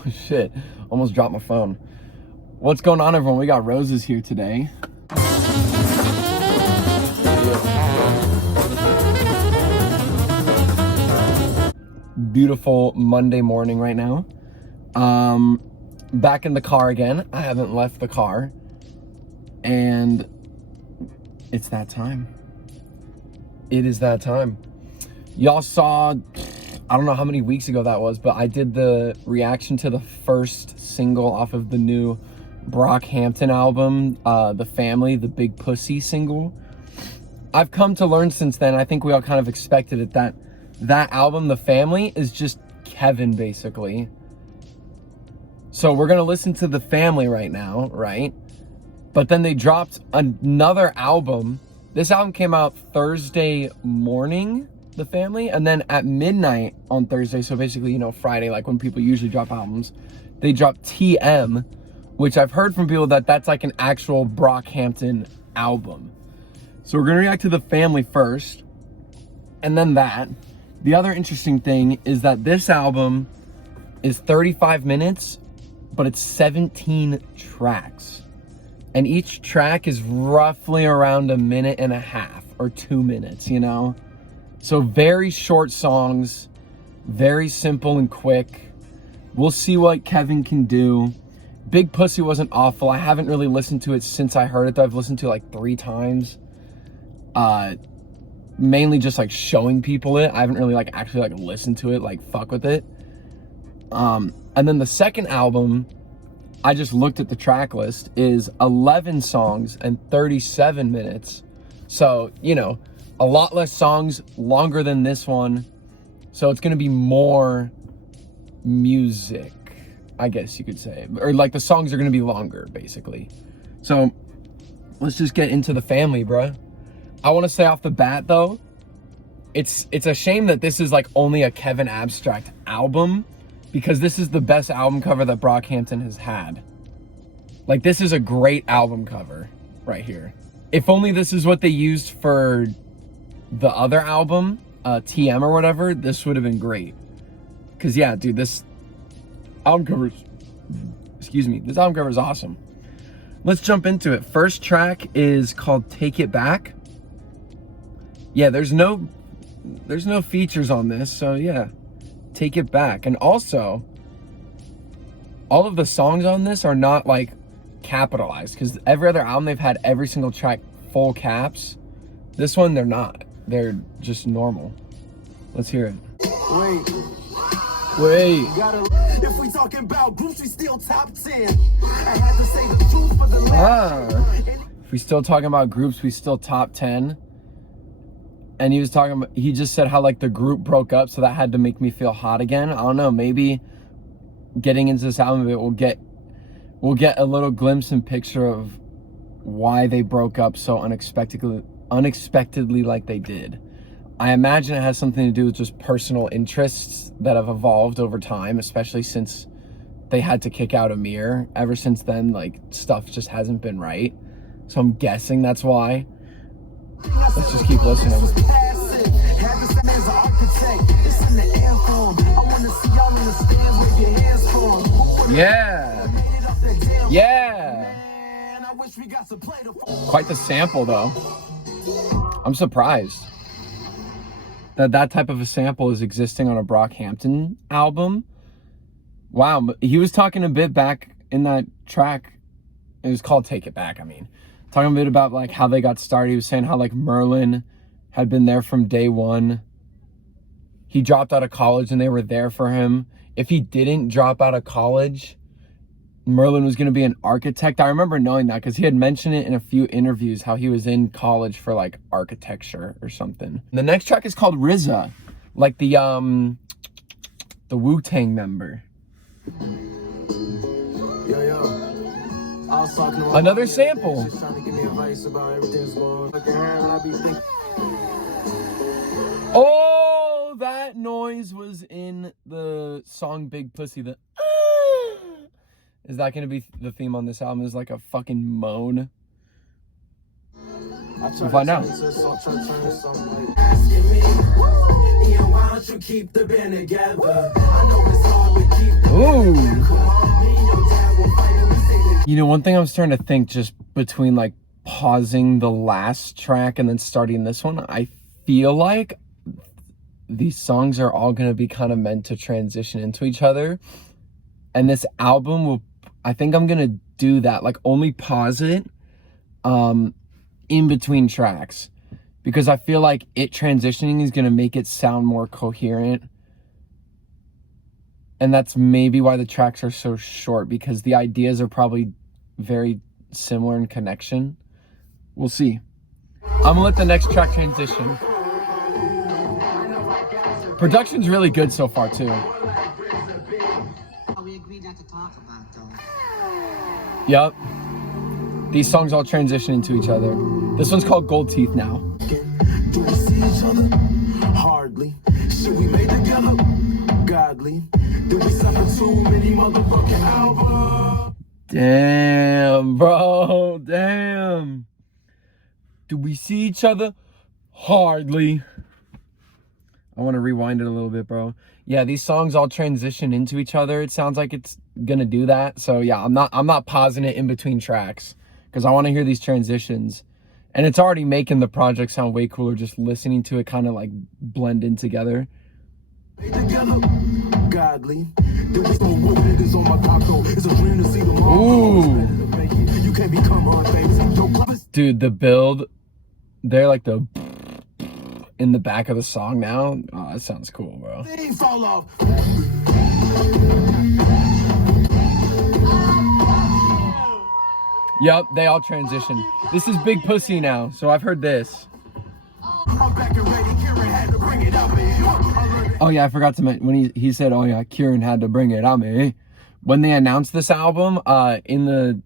Oh shit, almost dropped my phone. What's going on, everyone? We got roses here today. Beautiful Monday morning right now. Back in the car again. I haven't left the car. And it's that time. It is that time. Y'all saw, I don't know how many weeks ago that was, but I did the reaction to the first single off of the new BROCKHAMPTON album, The Family, the Big Pussy single. I've come to learn since then, I think we all kind of expected it, that album, The Family, is just Kevin, basically. So we're gonna listen to The Family right now, right? But then they dropped another album. This album came out Thursday morning, The Family, and then at midnight on Thursday, so basically, you know, Friday, like when people usually drop albums, they dropped TM, which I've heard from people that that's like an actual BROCKHAMPTON album. So we're gonna react to The Family first, and then that. The other interesting thing is that this album is 35 minutes, but it's 17 tracks. And each track is roughly around 1.5 minutes or 2 minutes, you know? So very short songs, very simple and quick. We'll see what Kevin can do. Big Pussy wasn't awful. I haven't really listened to it since I heard it, though. I've listened to it like 3 times. Mainly just like showing people it. I haven't really like actually like listened to it, like fuck with it. And then the second album, I just looked at the track list, is 11 songs and 37 minutes. So, you know, a lot less songs, longer than this one. So it's gonna be more music, I guess you could say. Or like the songs are gonna be longer, basically. So let's just get into The Family, bruh. I wanna say off the bat though, it's a shame that this is like only a Kevin Abstract album, because this is the best album cover that BROCKHAMPTON has had. Like, this is a great album cover right here. If only this is what they used for the other album, TM or whatever, this would have been great. Cause yeah, dude, this album cover, this album cover is awesome. Let's jump into it. First track is called Take It Back. Yeah, there's no features on this, so yeah. Take It Back. And also, all of the songs on this are not like capitalized, because every other album they've had every single track full caps. This one they're not. They're just normal. Let's hear it. Wait. If we talking about groups, we still top 10. I had to say the truth for the last. If we still talking about groups, we still top 10. And he was talking about, he just said how like the group broke up, so that had to make me feel hot again. I don't know, maybe getting into this album, we'll get a little glimpse and picture of why they broke up so unexpectedly like they did. I imagine it has something to do with just personal interests that have evolved over time, especially since they had to kick out Amir. Ever since then, like, stuff just hasn't been right. So I'm guessing that's why. Let's just keep listening. Yeah. Quite the sample, though. I'm surprised that type of a sample is existing on a BROCKHAMPTON album. Wow, he was talking a bit back in that track. It was called Take It Back, I mean. Talking a bit about like how they got started. He was saying how like Merlin had been there from day one. He dropped out of college and they were there for him. If he didn't drop out of college, Merlin was going to be an architect. I remember knowing that because he had mentioned it in a few interviews, how he was in college for like architecture or something. The next track is called RZA, like the Wu-Tang member. Another sample. Oh, that noise was in the song Big Pussy. Is that going to be the theme on this album? Is like a fucking moan? We'll find out. Why don't you keep the band together? I know it's hard. Ooh. You know, one thing I was starting to think just between like pausing the last track and then starting this one, I feel like these songs are all going to be kind of meant to transition into each other. And this album will, I think I'm going to do that, like only pause it in between tracks, because I feel like it transitioning is going to make it sound more coherent. And that's maybe why the tracks are so short, because the ideas are probably very similar in connection. We'll see. I'm gonna let the next track transition. Production's really good so far too. Yep. These songs all transition into each other. This one's called Gold Teeth now. Do we see each other? Hardly. Should we make together? Godly. Did we suffer too many motherfucking albums? Damn, bro. Damn. Do we see each other? Hardly. I want to rewind it a little bit, bro. Yeah, these songs all transition into each other. It sounds like it's gonna do that. So yeah, I'm not pausing it in between tracks, because I want to hear these transitions. And it's already making the project sound way cooler just listening to it kind of like blend in together. Godly. Ooh. You can't become unfamous. Dude, the build, they're like the in the back of the song now. Oh, that sounds cool, bro. Fall off. Yep, they all transition. This is Big Pussy now, so I've heard this. Oh yeah, I forgot to mention when he said, "Oh yeah, Kieran had to bring it on me." When they announced this album, in the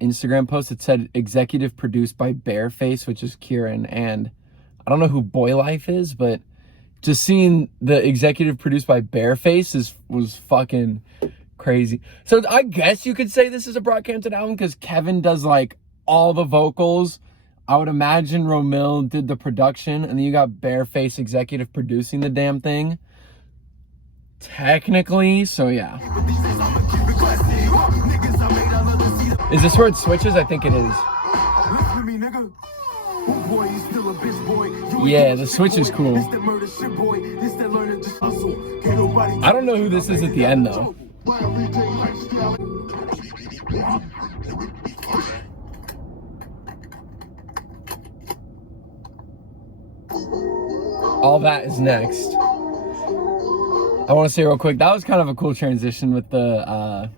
Instagram post, it said executive produced by Bareface, which is Kieran, and I don't know who Boy Life is, but just seeing the executive produced by Bareface was fucking crazy. So I guess you could say this is a Brockhampton album, because Kevin does like all the vocals. I would imagine Romil did the production, and then you got Bareface executive producing the damn thing. Technically, so yeah. Is this where it switches? I think it is. Yeah, the switch is cool. I don't know who this is at the end though. All that is next. I want to say real quick, that was kind of a cool transition with the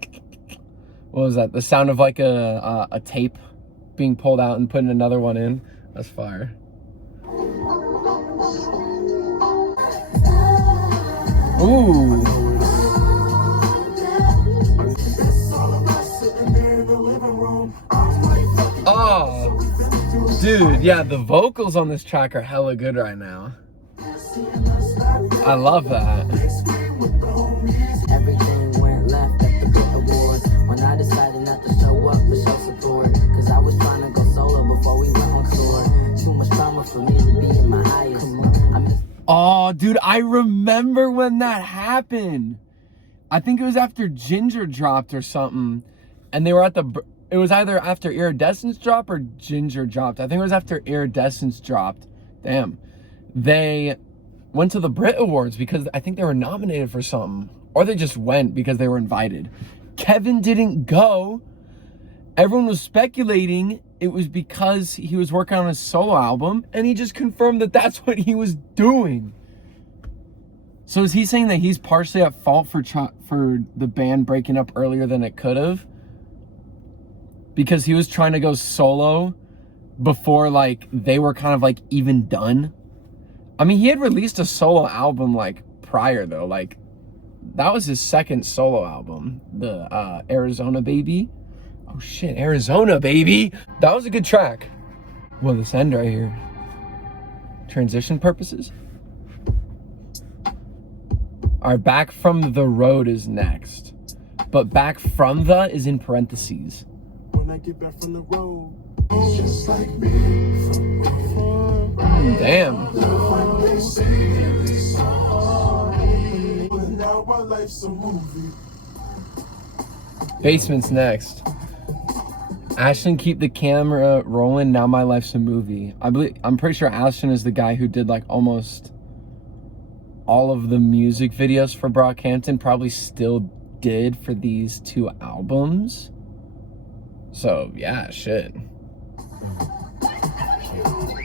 what was that? The sound of like a tape being pulled out and putting another one in. That's fire. Ooh. Oh, dude, yeah, the vocals on this track are hella good right now. I love that. Everything went left at the Brit Awards when I decided not to show up for show support, because I was trying to go solo before we went on tour. Too much drama for me to be in my highest. Oh, dude, I remember when that happened. I think it was after Ginger dropped or something, and they were at it was either after Iridescence dropped or Ginger dropped. I think it was after Iridescence dropped. Damn. They went to the Brit Awards because I think they were nominated for something, or they just went because they were invited. Kevin didn't go. Everyone was speculating it was because he was working on his solo album, and he just confirmed that that's what he was doing. So is he saying that he's partially at fault for the band breaking up earlier than it could have? Because he was trying to go solo before like they were kind of like even done. I mean, he had released a solo album like prior though. Like that was his second solo album, the Arizona Baby. Oh shit, Arizona Baby. That was a good track. Well, this end right here. Transition purposes. All right, Back from the Road is next. But Back from the is in parentheses. When I get back from the road, just like me. Damn. now my life's a movie. Basement's next. Ashton, keep the camera rolling. Now my life's a movie. I'm pretty sure Ashton is the guy who did like almost all of the music videos for Brockhampton. Probably still did for these 2 albums. So yeah, shit.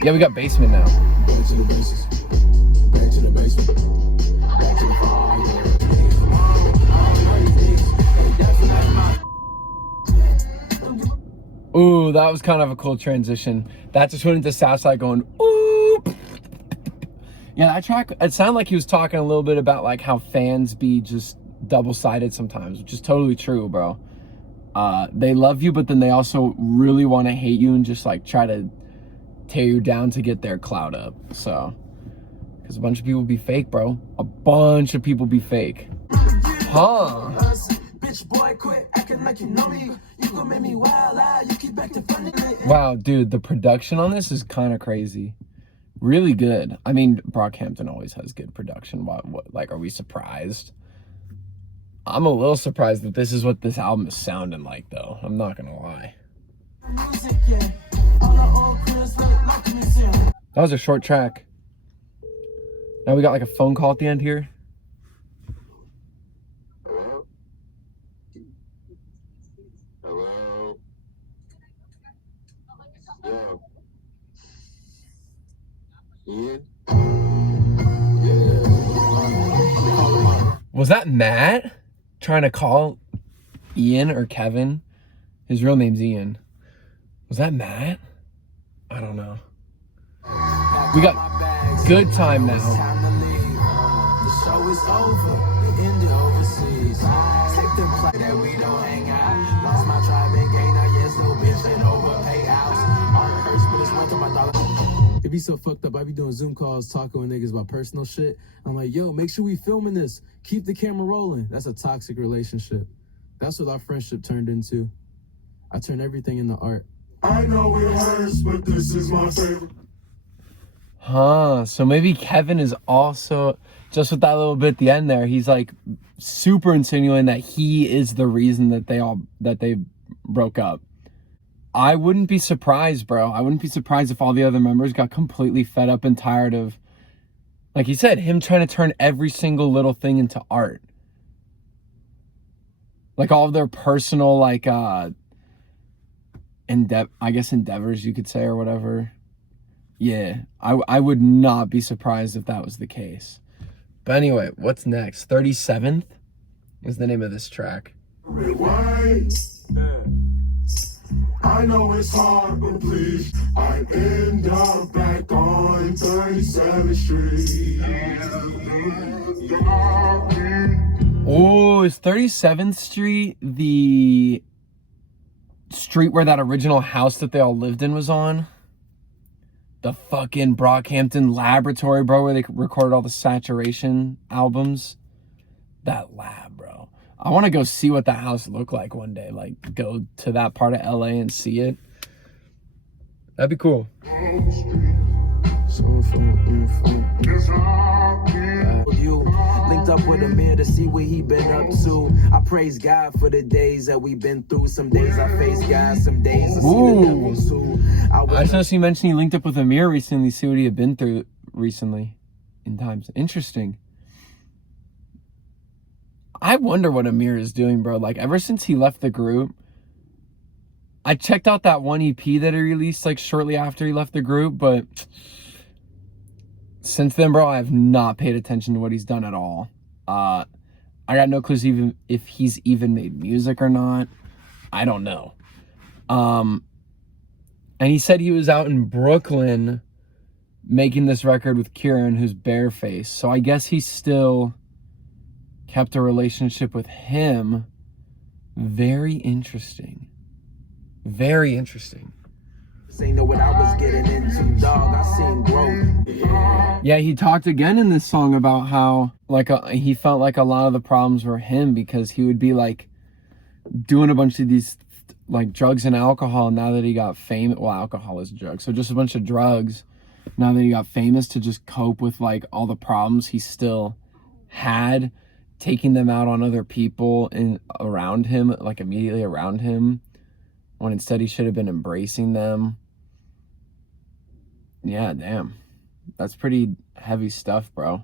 Yeah, we got Basement now. Back to the bases. Back to the basement. Back to the Ooh, that was kind of a cool transition. That just went into Southside going, ooh. Yeah, that track, it sounded like he was talking a little bit about like how fans be just double-sided sometimes, which is totally true, bro. They love you, but then they also really want to hate you and just like try to tear you down to get their clout up. So, because a bunch of people be fake, bro. A bunch of people be fake. Huh? bitch boy, quit acting like you know me. You gon' make me wild out. You keep acting funny. Wow, dude, the production on this is kind of crazy. Really good. I mean, Brockhampton always has good production. What, like, are we surprised? I'm a little surprised that this is what this album is sounding like, though. I'm not gonna lie. That was a short track. Now we got like a phone call at the end here. Hello? Hello? Yeah. Ian? Was that Matt trying to call Ian or Kevin? His real name's Ian. Was that Matt? I don't know. We got Good Time now. The show is over. It ended overseas. Take the play that we don't hang out. Lost my tribe and gain our yes, little bitch and overpay outs. Art hurts, but it's worth my dollar. It be so fucked up. I be doing Zoom calls, talking with niggas about personal shit. I'm like, yo, make sure we filming this. Keep the camera rolling. That's a toxic relationship. That's what our friendship turned into. I turned everything into art. I know it hurts, but this is my favorite. Huh, so maybe Kevin is also, just with that little bit at the end there, he's like super insinuating that he is the reason that they broke up. I wouldn't be surprised, bro. I wouldn't be surprised if all the other members got completely fed up and tired of, like he said, him trying to turn every single little thing into art. Like all of their personal, like, I guess endeavors, you could say, or whatever. Yeah, I would not be surprised if that was the case. But anyway, what's next? 37th is the name of this track. Rewind. I know it's hard, but please, I end up back on 37th Street. Oh, is 37th Street the street where that original house that they all lived in was on? The fucking Brockhampton laboratory, bro, where they recorded all the Saturation albums. That lab, bro. I want to go see what that house looked like one day. Like, go to that part of LA and see it. That'd be cool. You linked up with Amir to see what he been up to. I praise God for the days that we've been through. Some days I face God, some days I see the devil too. I just noticed you mentioned he linked up with Amir recently, see what he had been through recently in times. Interesting. I wonder what Amir is doing, bro. Like, ever since he left the group, I checked out that one EP that he released, like, shortly after he left the group, but since then, bro, I have not paid attention to what he's done at all. I got no clues even if he's even made music or not. I don't know. And he said he was out in Brooklyn making this record with Kieran, who's Bareface. So I guess he still kept a relationship with him. Very interesting. Very interesting. Ain't know what I was getting into, dog. I seen growth. Yeah, he talked again in this song about how like he felt like a lot of the problems were him because he would be like doing a bunch of these like drugs and alcohol now that he got famous. Well, alcohol is a drug, so just a bunch of drugs now that he got famous to just cope with like all the problems he still had taking them out on other people and around him, like immediately around him, when instead he should have been embracing them. Yeah, damn. That's pretty heavy stuff, bro.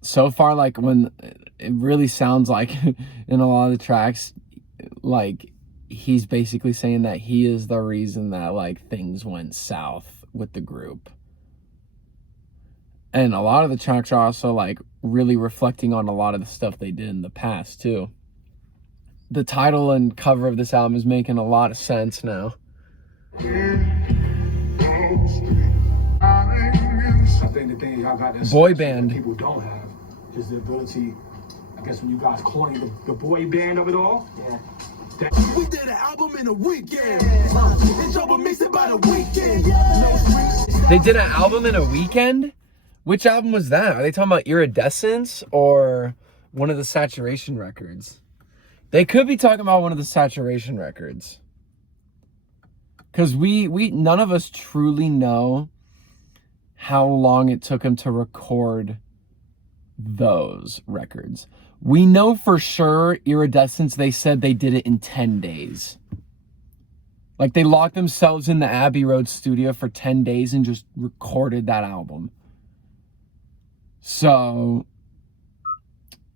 So far, like, when it really sounds like in a lot of the tracks, like, he's basically saying that he is the reason that, like, things went south with the group. And a lot of the tracks are also, like, really reflecting on a lot of the stuff they did in the past, too. The title and cover of this album is making a lot of sense now. I think the thing y'all got that boy band people don't have is the ability, I guess when you guys calling the boy band of it all. Yeah. We did an album in a weekend. It's over mixed by the weekend. No They did an album in a weekend? Which album was that? Are they talking about Iridescence or one of the Saturation records? They could be talking about one of the Saturation records. Because we none of us truly know how long it took him to record those records. We know for sure Iridescence, they said they did it in 10 days. Like, they locked themselves in the Abbey Road studio for 10 days and just recorded that album. So,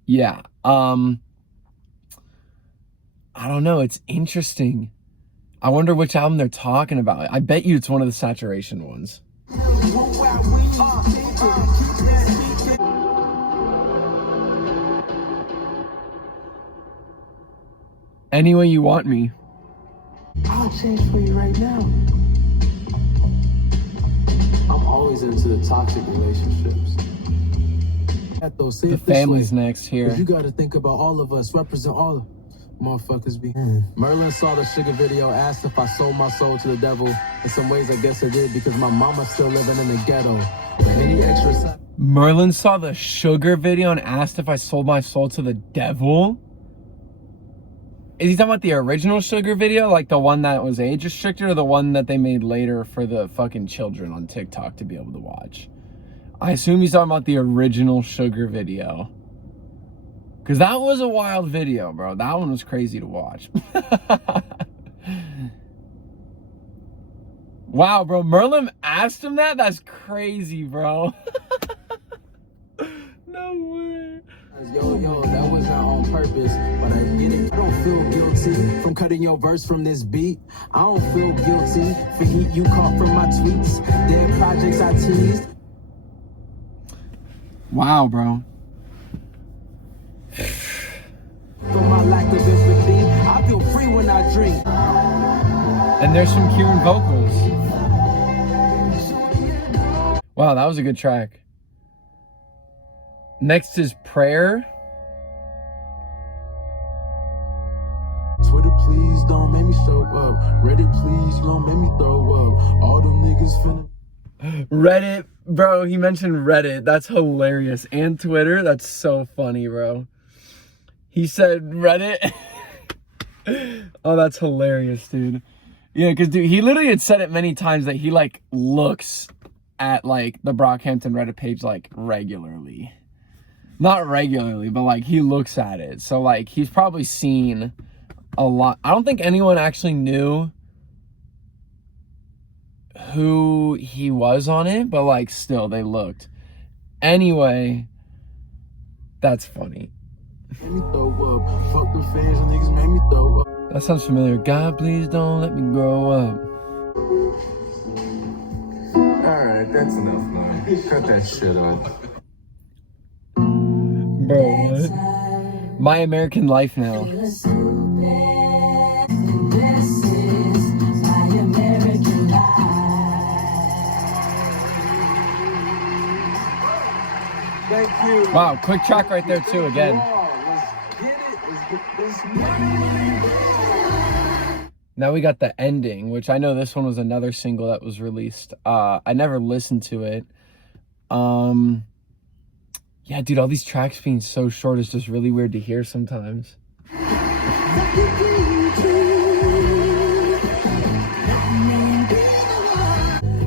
yeah. I don't know. It's interesting. I wonder which album they're talking about. I bet you it's one of the Saturation ones. Any way you want me. I'll change for you right now. I'm always into the toxic relationships. The family's next here. You gotta think about all of us, represent all of motherfuckers be. Merlin saw the Sugar video, asked if I sold my soul to the devil. In some ways, I guess I did, because my mama's still living in the ghetto. Any extra Merlin saw the Sugar video and asked if I sold my soul to the devil? Is he talking about the original Sugar video? Like the one that was age restricted, or the one that they made later for the fucking children on TikTok to be able to watch? I assume he's talking about the original Sugar video. Because that was a wild video, bro. That one was crazy to watch. Wow, bro. Merlin asked him that? That's crazy, bro. No way. Yo, that was not on purpose, but I get it. I don't feel guilty from cutting your verse from this beat. I don't feel guilty for heat you caught from my tweets. Dead projects I teased. Wow, bro. For my lack of empathy, I feel free when I drink. And there's some Kieran vocals. Wow, that was a good track. Next is Prayer. Twitter, please don't make me show up. Reddit, please don't make me throw up. All them niggas finna. Reddit, bro, he mentioned Reddit. That's hilarious. And Twitter, that's so funny, bro. He said Reddit. Oh, that's hilarious, dude. Yeah, because, dude, he literally had said it many times that he, like, looks at, like, the Brockhampton Reddit page, like, regularly. Not regularly, but, like, he looks at it. So, like, he's probably seen a lot. I don't think anyone actually knew who he was on it, but, like, still, they looked. Anyway, that's funny. Made me throw up. Fuck the fans and niggas made me throw up. That sounds familiar. God, please don't let me grow up. Alright, that's enough, man. Cut that shit up. Bro, what? My American Life Now. Thank you. Wow, quick track right there too, again. Let's get it. Let's get this money. Now we got the ending, which I know this one was another single that was released. I never listened to it. Yeah, dude, all these tracks being so short is just really weird to hear sometimes.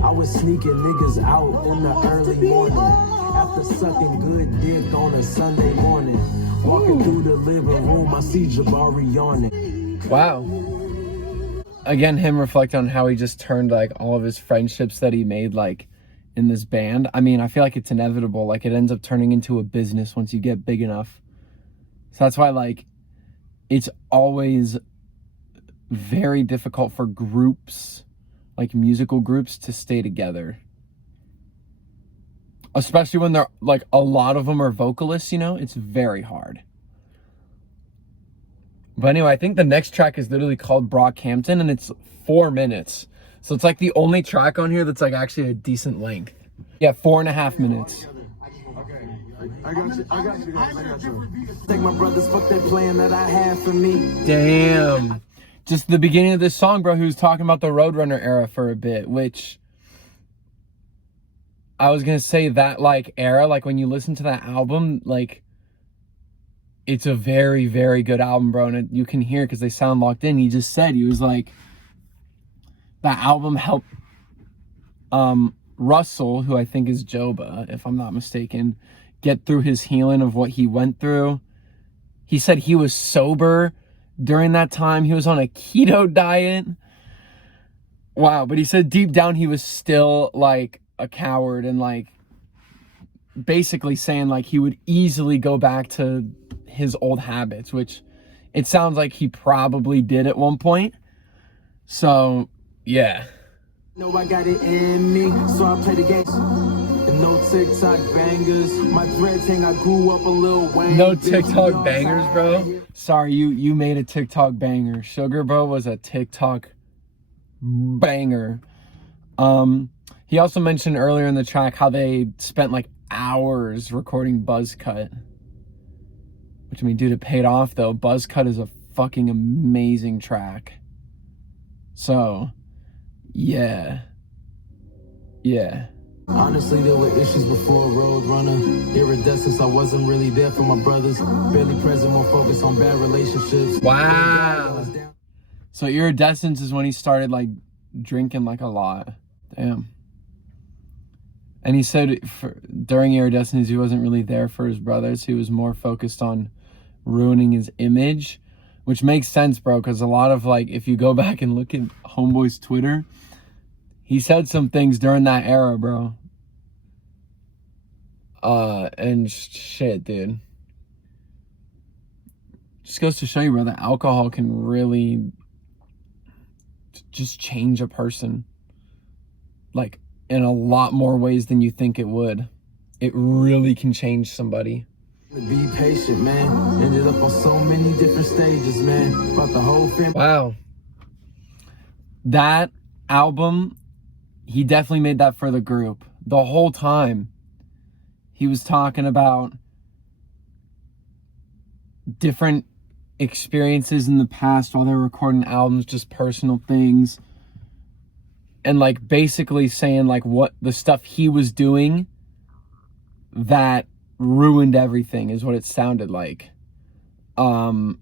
I was sneaking niggas out in the early morning. After after sucking good dick on a Sunday morning. Walking through the living room, I see Jabari yawning. Wow. Again, him reflecting on how he just turned like all of his friendships that he made like in this band. I mean, I feel like it's inevitable. Like it ends up turning into a business once you get big enough. So that's why like it's always very difficult for groups, like musical groups, to stay together. Especially when they're like a lot of them are vocalists, you know, it's very hard. But anyway, I think the next track is literally called Brockhampton and it's 4 minutes. So it's like the only track on here that's like actually a decent length. Yeah, 4.5 minutes. I got you. Take my brothers, fuck that plan that I had for me. Damn. Just the beginning of this song, bro, he was talking about the Roadrunner era for a bit, which I was going to say that like era, like when you listen to that album, like it's a very, very good album, bro. And you can hear it because they sound locked in. He just said, he was like, that album helped Russell, who I think is Joba, if I'm not mistaken, get through his healing of what he went through. He said he was sober during that time. He was on a keto diet. Wow. But he said deep down he was still like a coward and like basically saying like he would easily go back to his old habits, which it sounds like he probably did at one point. So yeah. No, I got it in me, so I play the game. And no TikTok bangers. My dreads hang, I grew up a little Wayne. No TikTok bangers, bro. Sorry, you made a TikTok banger. Sugar Bro was a TikTok banger. He also mentioned earlier in the track how they spent like hours recording Buzzcut. Which, I mean, dude, it paid off though. Buzzcut is a fucking amazing track. So, yeah. Honestly, there were issues before Roadrunner. Iridescence, I wasn't really there for my brothers. Barely present, more focused on bad relationships. Wow. So Iridescence is when he started like drinking like a lot. Damn. And he said during Iridescence, he wasn't really there for his brothers. He was more focused on ruining his image, which makes sense, bro. Because a lot of like, if you go back and look at Homeboy's Twitter, he said some things during that era, bro. And shit, dude. Just goes to show you, bro, that alcohol can really just change a person. Like, in a lot more ways than you think it would. It really can change somebody. Be patient, man. Ended up on so many different stages, man. Brought the whole family. Wow. That album, he definitely made that for the group. The whole time, he was talking about different experiences in the past while they were recording albums, just personal things. And like basically saying like what the stuff he was doing that ruined everything is what it sounded like. Yeah,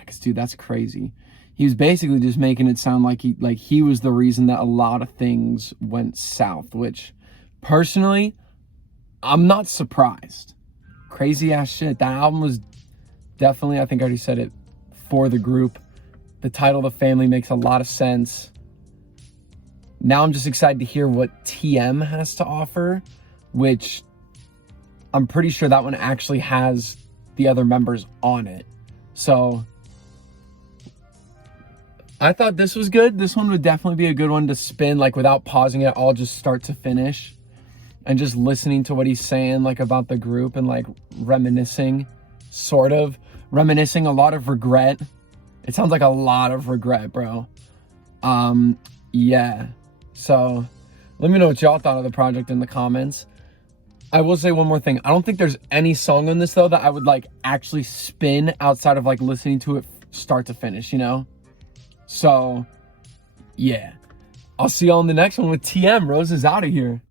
because dude, that's crazy. He was basically just making it sound like he was the reason that a lot of things went south, which personally, I'm not surprised. Crazy ass shit. That album was definitely, I think I already said it, for the group. The title, The Family, makes a lot of sense. Now I'm just excited to hear what TM has to offer, which I'm pretty sure that one actually has the other members on it. So I thought this was good. This one would definitely be a good one to spin, like without pausing it all, just start to finish. And just listening to what he's saying, like about the group and like reminiscing, sort of. Reminiscing a lot of regret. It sounds like a lot of regret, bro. Yeah. So let me know what y'all thought of the project in the comments. I will say one more thing. I don't think there's any song on this though that I would like actually spin outside of like listening to it start to finish, you know? So yeah. I'll see y'all in the next one with TM. Rose is out of here.